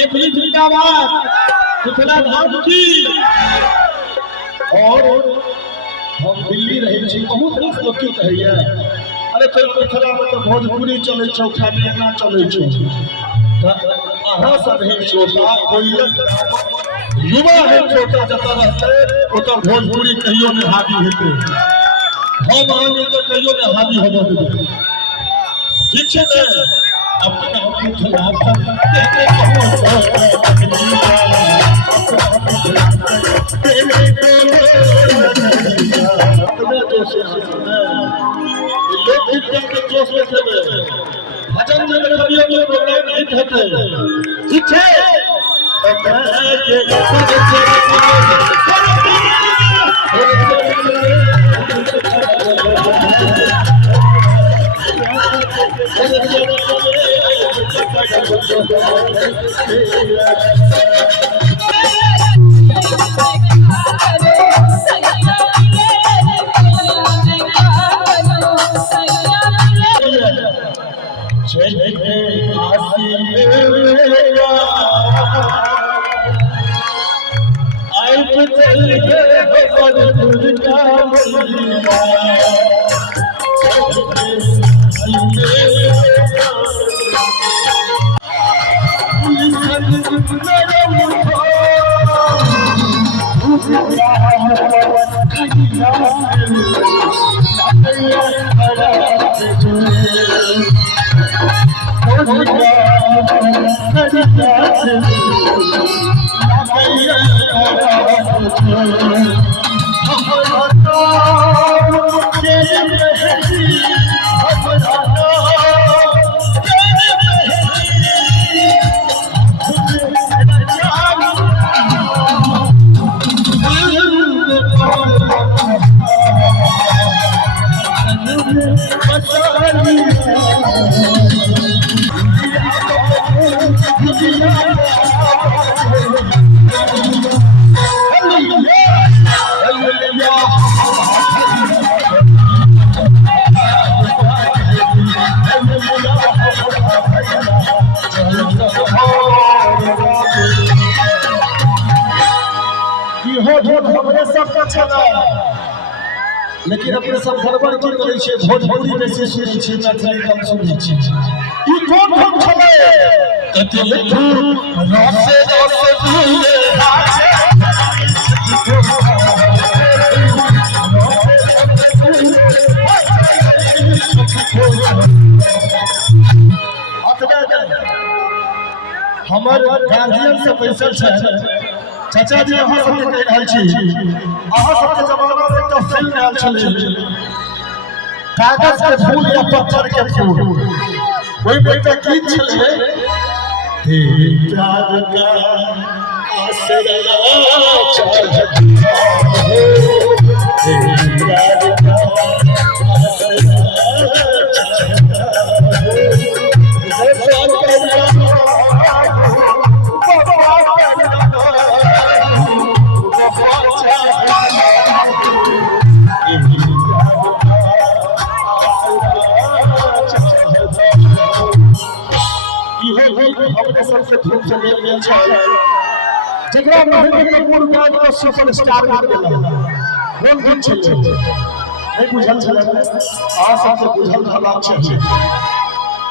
मैथिली जिंदाबाद, मिथिला धाम की। और हम दिल्ली रहे छी, बहुत लोग क्यों कहैया अरे चल मिथिला में तो भोजपुरी चले छौ, खाना चले छौ। अहाँ सब है छोटा कोई युवा है छोटा जता रहते ओता भोजपुरी कहियो ने हावी हेते, हम आगे तो कहियो ने हावी होबे देबे। ठीक है ने अपना हम खिलाफ भजन में कवियों के प्रोग्राम नहीं होते। ठीक है लेकिन अपने सब गड़बड़ की करे छे, भोजपुरी बेसी सुनै छी, मैथिली कम सुनै छी। ई कोन हम छले एते दूर रसे रसे दूरे हाथे हमर गार्जियन से बैसल छै। चाचा जी अहाँ सबके कहि रहल छी, अहाँ सबके जमाना में एकटा फिल्म आयल छलै कागज के फूल या पत्थर के फूल, ओहि में एकटा गीत छलै तेरे प्यार का आसरा चढ़ता है, तेरे प्यार का आसरा सबसे धूप से ले लिया छै, जकरा महेंद्र कपूर का सुपरस्टार बन गेला कोन गीत छलै नहीं बुझल छलै। आ सबके बुझल रहबाक चाही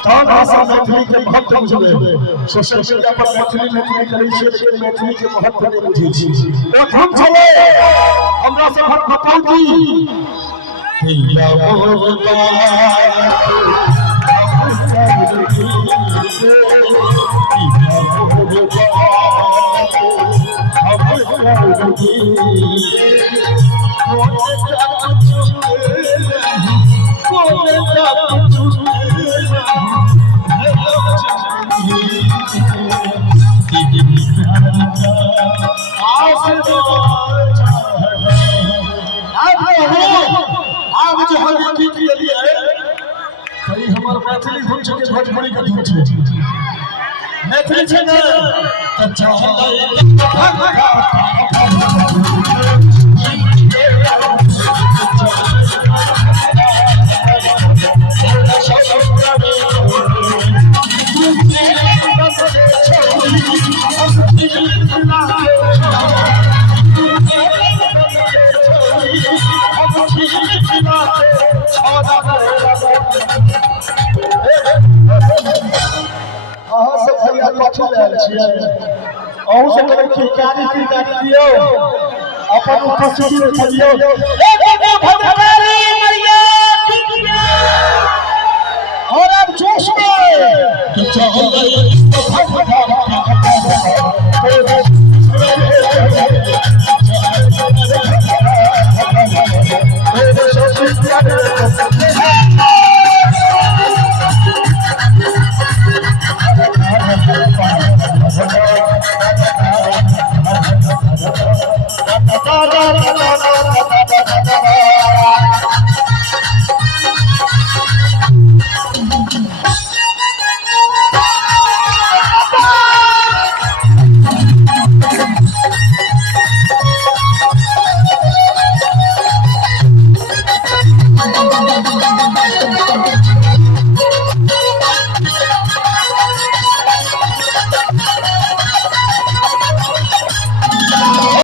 तब भाषा मैथिली के महत्व बुझबै। सोशल मीडिया पर मैथिली करै छियै लेकिन मैथिली के महत्व नहीं बुझै छी। प्रथम छलै हमरा सब बताउ की आप जो हम गीत लिए कई हमार मैथिली धुन छे के भोजपुरी के धुन छे मैथिली छे ना अच्छा अपन उपस्थिति में चलियो और अब जोश में